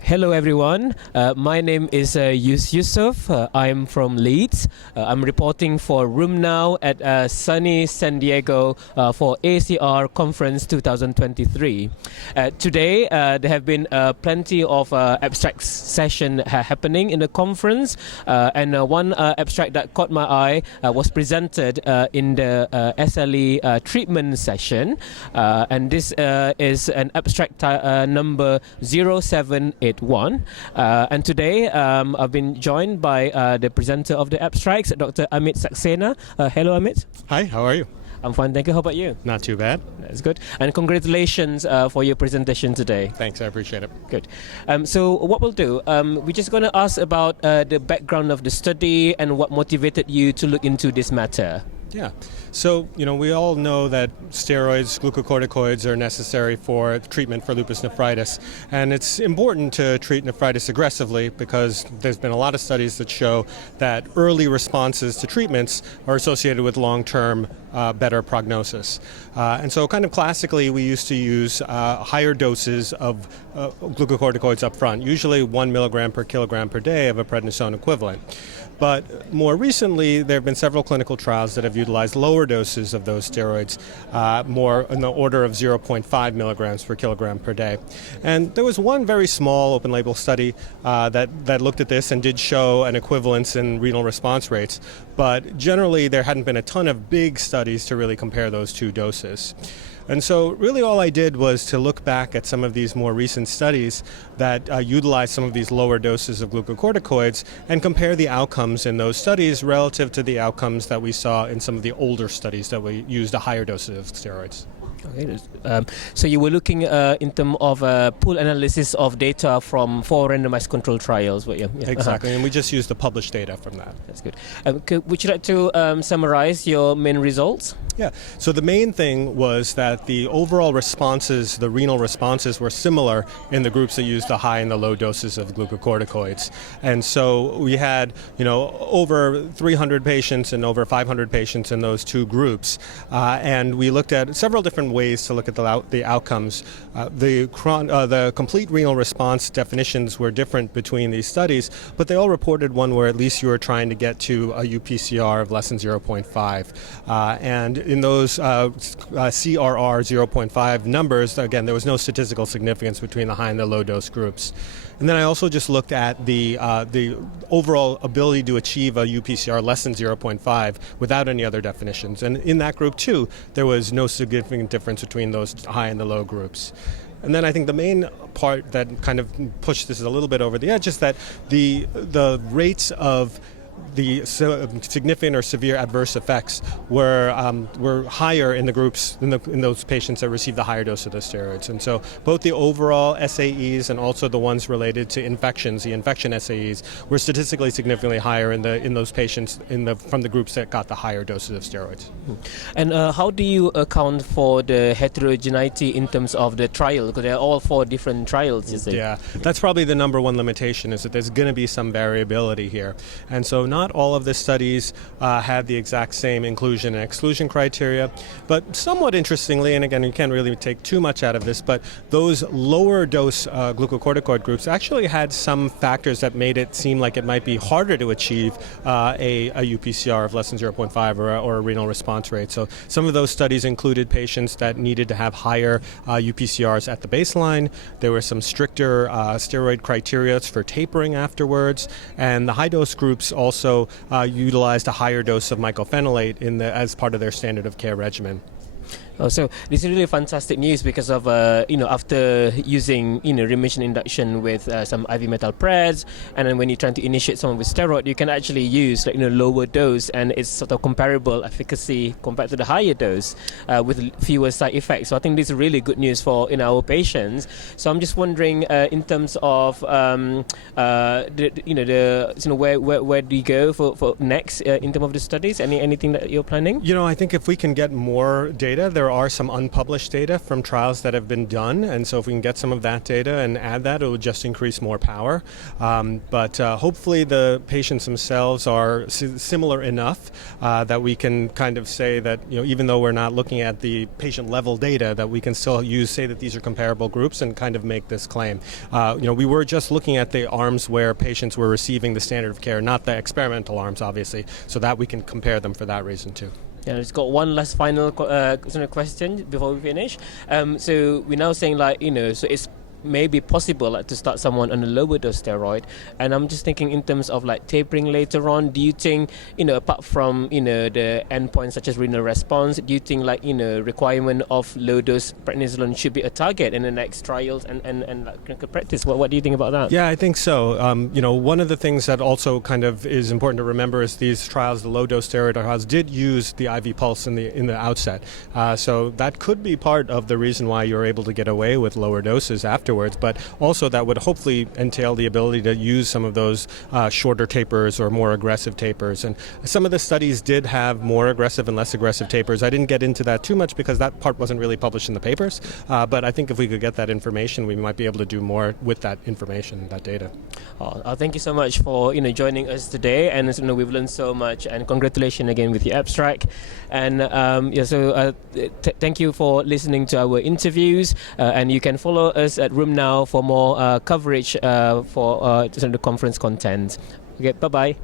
Hello everyone, my name is Yuz Yusof. I'm from Leeds. I'm reporting for Room Now at sunny San Diego for ACR Conference 2023. Today there have been plenty of abstract session happening in the conference, and one abstract that caught my eye was presented in the SLE treatment session, and this is an abstract number 0781, and today I've been joined by the presenter of the abstracts, Dr. Amir Saxena. Hello Amir. Hi, how are you? I'm fine, thank you. How about you? Not too bad. That's good. And congratulations for your presentation today. Thanks, I appreciate it. Good. So what we'll do, we're just going to ask about the background of the study and what motivated you to look into this matter. Yeah. So, we all know that steroids, glucocorticoids are necessary for treatment for lupus nephritis. And it's important to treat nephritis aggressively because there's been a lot of studies that show that early responses to treatments are associated with long-term better prognosis. And so kind of classically, we used to use higher doses of glucocorticoids up front, usually 1 milligram per kilogram per day of a prednisone equivalent. But more recently, there have been several clinical trials that have utilized lower doses of those steroids, more in the order of 0.5 milligrams per kilogram per day. And there was one very small open-label study that looked at this and did show an equivalence in renal response rates. But generally, there hadn't been a ton of big studies to really compare those two doses. And so really all I did was to look back at some of these more recent studies that utilize some of these lower doses of glucocorticoids and compare the outcomes in those studies relative to the outcomes that we saw in some of the older studies that we used a higher dose of steroids. Okay, so you were looking in terms of pool analysis of data from 4 randomized controlled trials. Yeah. Exactly, and we just used the published data from that. That's good. Would you like to summarize your main results? Yeah, so the main thing was that the overall responses, the renal responses, were similar in the groups that used the high and the low doses of glucocorticoids. And so we had, over 300 patients and over 500 patients in those two groups. And we looked at several different ways to look at the outcomes. The complete renal response definitions were different between these studies, but they all reported one where at least you were trying to get to a UPCR of less than 0.5. And in those CRR 0.5 numbers, again, there was no statistical significance between the high and the low dose groups. And then I also just looked at the overall ability to achieve a UPCR less than 0.5 without any other definitions. And in that group too, there was no significant difference between those high and the low groups. And then I think the main part that kind of pushed this a little bit over the edge is that the rates of the significant or severe adverse effects were higher in the groups, in those patients that received the higher dose of the steroids. And so both the overall SAEs and also the ones related to infections, the infection SAEs, were statistically significantly higher in those patients from the groups that got the higher doses of steroids. And how do you account for the heterogeneity in terms of the trial? Because they're all 4 different trials, you see. Yeah, that's probably the number one limitation, is that there's going to be some variability here. And so not all of the studies had the exact same inclusion and exclusion criteria, but somewhat interestingly, and again, you can't really take too much out of this, but those lower dose glucocorticoid groups actually had some factors that made it seem like it might be harder to achieve a UPCR of less than 0.5 or a renal response rate. So some of those studies included patients that needed to have higher UPCRs at the baseline. There were some stricter steroid criteria for tapering afterwards, and the high dose groups also utilized a higher dose of mycophenolate as part of their standard of care regimen. Oh, so this is really fantastic news because of after using remission induction with some IV metalpreds, and then when you're trying to initiate someone with steroid, you can actually use lower dose, and it's sort of comparable efficacy compared to the higher dose with fewer side effects. So I think this is really good news for our patients. So I'm just wondering in terms of where do you go for next in terms of the studies? Anything that you're planning? I think if we can get more data, there there are some unpublished data from trials that have been done, and so if we can get some of that data and add that, it will just increase more power. But hopefully the patients themselves are similar enough that we can kind of say that, even though we're not looking at the patient level data, that we can still say that these are comparable groups and kind of make this claim. We were just looking at the arms where patients were receiving the standard of care, not the experimental arms, obviously, so that we can compare them for that reason too. Yeah, it's got one last final question before we finish. So we're now saying so it's maybe possible to start someone on a lower dose steroid, and I'm just thinking in terms of tapering later on. Do you think apart from the endpoints such as renal response, do you think requirement of low dose prednisolone should be a target in the next trials and clinical practice? What do you think about that? Yeah, I think so. One of the things that also kind of is important to remember is these trials, the low dose steroid trials, did use the IV pulse in the outset, so that could be part of the reason why you're able to get away with lower doses afterwards, but also that would hopefully entail the ability to use some of those shorter tapers or more aggressive tapers. And some of the studies did have more aggressive and less aggressive tapers. I didn't get into that too much because that part wasn't really published in the papers, but I think if we could get that information, we might be able to do more with that information, that data. Thank you so much for joining us today, and we've learned so much, and congratulations again with your abstract. And thank you for listening to our interviews, and you can follow us at Room Now for more coverage for the conference content. Okay, bye-bye.